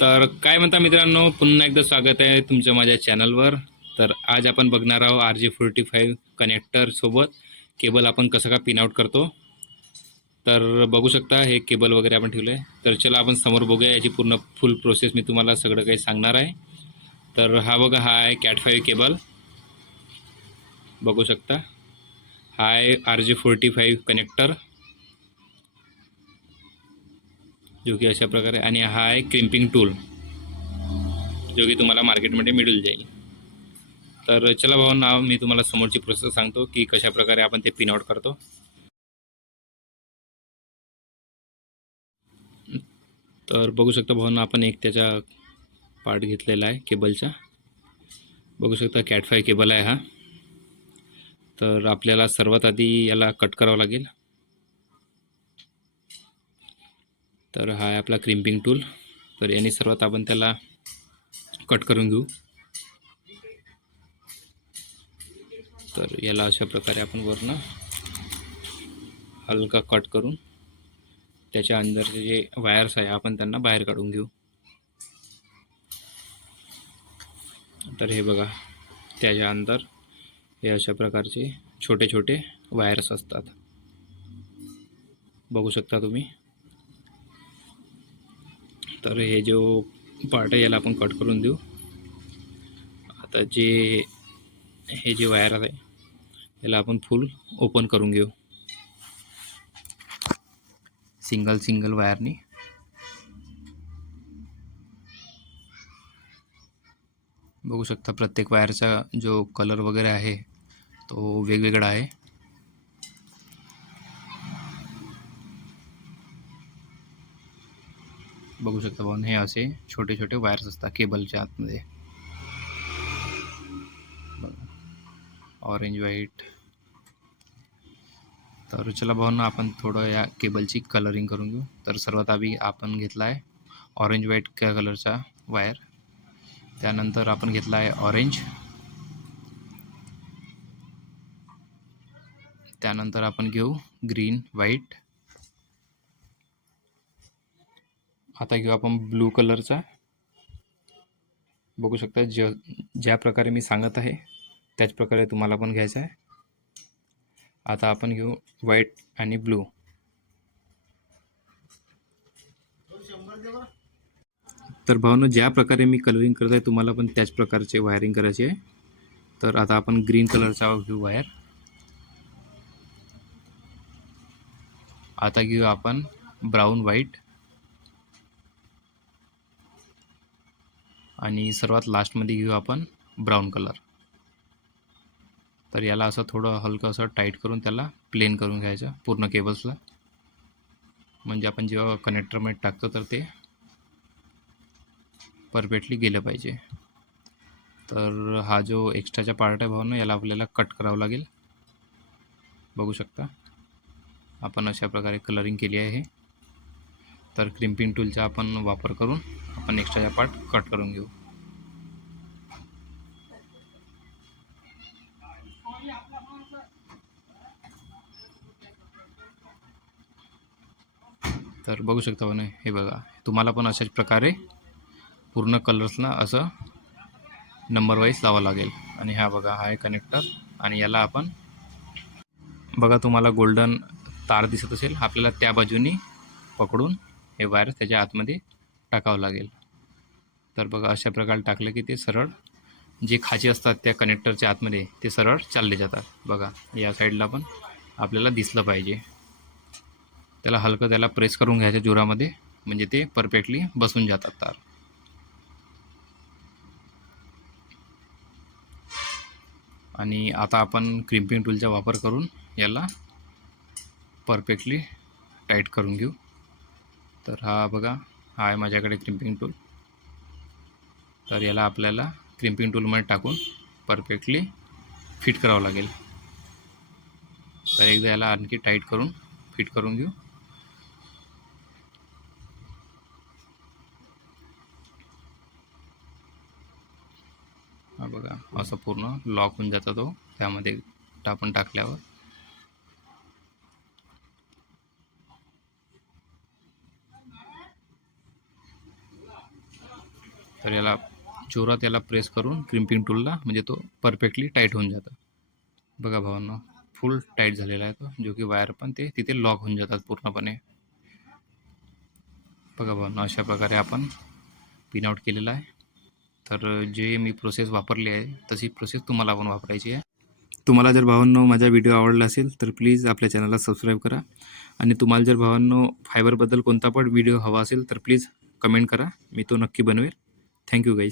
तर काय म्हणता मित्रांनो पुन्हा एकदा स्वागत आहे तुमचं माझ्या चॅनलवर. तर आज आपण बघणार आहोत R J forty five कनेक्टरसोबत cable आपण कसं का पिन आउट करतो. तर बघू शकता हे केबल वगैरे आपण ठेवलं आहे तर चला आपण समोर बघूया याची पूर्ण फुल प्रोसेस मी तुम्हाला सगळं काही सांगणार आहे. तर हा बघा हा आहे कॅट फाईव्ह केबल. बघू शकता. हा आहे R J forty five connector. जो की अशा प्रकारे आणि हा आहे क्रिम्पिंग टूल जो की तुम्हाला मार्केटमध्ये मिळून जाईल. तर चला भाऊ नाव मी तुम्हाला समोरची प्रोसेस सांगतो की कशा प्रकारे आपण ते पिनआउट करतो. तर बघू शकता भाऊंना आपण एक त्याचा पार्ट घेतलेला आहे केबलचा. बघू शकता कॅट फाय केबल आहे हा. तर आपल्याला सर्वात आधी याला कट करावं लागेल. तर हा आहे आपला क्रिम्पिंग टूल तर याने सर्वात आपण त्याला कट करून घेऊ. तर याला अशा प्रकारे आपण वरनं हलका कट करून त्याच्या अंदरचे जे वायर्स आहे आपण त्यांना बाहेर काढून घेऊ. तर हे बघा त्याच्या अंदर हे अशा प्रकारचे छोटे छोटे वायर्स असतात. बघू शकता तुम्ही? तर हे जो पार्ट आहे याला आपण कट करून देऊ. आता जे हे जे वायर आहे याला आपण फुल ओपन करून घेऊ. सिंगल सिंगल वायरनी बघू शकता प्रत्येक वायरचा जो कलर वगैरे आहे तो वेगवेगळा आहे. बघू शकता पाहून हे असे छोटे छोटे वायर्स असतात केबलच्या आतमध्ये. ऑरेंज व्हाईट तर चला भाऊंना आपण थोडं या केबलची कलरिंग करून घेऊ. तर सर्वात आधी आपण घेतला आहे ऑरेंज व्हाईट कलरचा वायर त्यानंतर आपण घेतला आहे ऑरेंज त्यानंतर आपण घेऊ ग्रीन व्हाईट आता घेऊ आपण ब्लू कलरचा. बघू शकता ज ज्या प्रकारे मी सांगत आहे त्याच प्रकारे तुम्हाला पण घ्यायचा आहे. आता आपण घेऊ व्हाईट आणि ब्लू. तर भावनं ज्या प्रकारे मी कलरिंग करत आहे तुम्हाला पण त्याच प्रकारचे वायरिंग करायचे आहे. तर आता आपण ग्रीन कलरचा घेऊ वायर आता घेऊ आपण ब्राऊन व्हाईट आणि सर्वात लास्टमध्ये घेऊ आपण ब्राऊन कलर. तर याला असं थोडं हलकं असं टाईट करून त्याला प्लेन करून घ्यायचं पूर्ण केबल्सला. म्हणजे आपण जेव्हा कनेक्टरमध्ये टाकतो तर ते परफेक्टली गेलं पाहिजे. तर हा जो एक्स्ट्राचा पार्ट आहे भावना याला आपल्याला कट करावं लागेल. बघू शकता. आपण अशा प्रकारे कलरिंग केली आहे. तर क्रिम्पिंग टूलचा आपण वापर करून आपण एक्स्ट्राचा पार्ट कट करून घेऊ. तर बघू शकता म्हणे हे बघा तुम्हाला पण अशाच प्रकारे पूर्ण कलर्सला असं नंबर वाईज लावावं लागेल. आणि हा बघा हा आहे कनेक्टर आणि याला आपण बघा तुम्हाला गोल्डन तार दिसत असेल आपल्याला त्या बाजूनी पकडून हे वायर त्याच्या आतमध्ये टाकावं लागेल. तर बघा अशा प्रकारे टाकलं की ते सरळ जे खाचे असतात त्या कनेक्टरच्या आतमध्ये ते सरळ चालले जातात. बघा या साईडला पण आपल्याला दिसलं पाहिजे. त्याला हलकं त्याला प्रेस करून घ्यायच्या जोरामध्ये म्हणजे ते परफेक्टली बसून जातात तार. आणि आता आपण क्रिम्पिंग टूलचा वापर करून याला परफेक्टली टाईट करून घेऊ. तर हा बघा हा आहे माझ्याकडे क्रिम्पिंग टूल तर याला आपल्याला क्रिम्पिंग टूलमध्ये टाकून परफेक्टली फिट करावं लागेल. तर एकदा याला आणखी टाईट करून फिट करून घेऊ. हा बघा असं पूर्ण लॉक होऊन जातो तो. त्यामध्ये टाकून टाकल्यावर तर याला जोरात याला प्रेस करून क्रिम्पिंग टूलला म्हणजे तो परफेक्टली टाईट होऊन जातं. बघा भावांनो फुल टाईट झालेला आहे तो जो की वायर पण ते तिथे लॉक होऊन जातात पूर्णपणे. बघा भावांनो अशा प्रकारे आपण पिन आउट केलेला आहे. तर जे मी प्रोसेस वापरली आहे तशी प्रोसेस तुम्हाला पण वापरायची आहे. तुम्हाला जर भावांनो माझा व्हिडिओ आवडला असेल तर प्लीज आपल्या चॅनलला सबस्क्राईब करा. आणि तुम्हाला जर भावांनो फायबरबद्दल कोणता पण व्हिडिओ हवा असेल तर प्लीज कमेंट करा. मी तो नक्की बनवेल. Thank you, guys.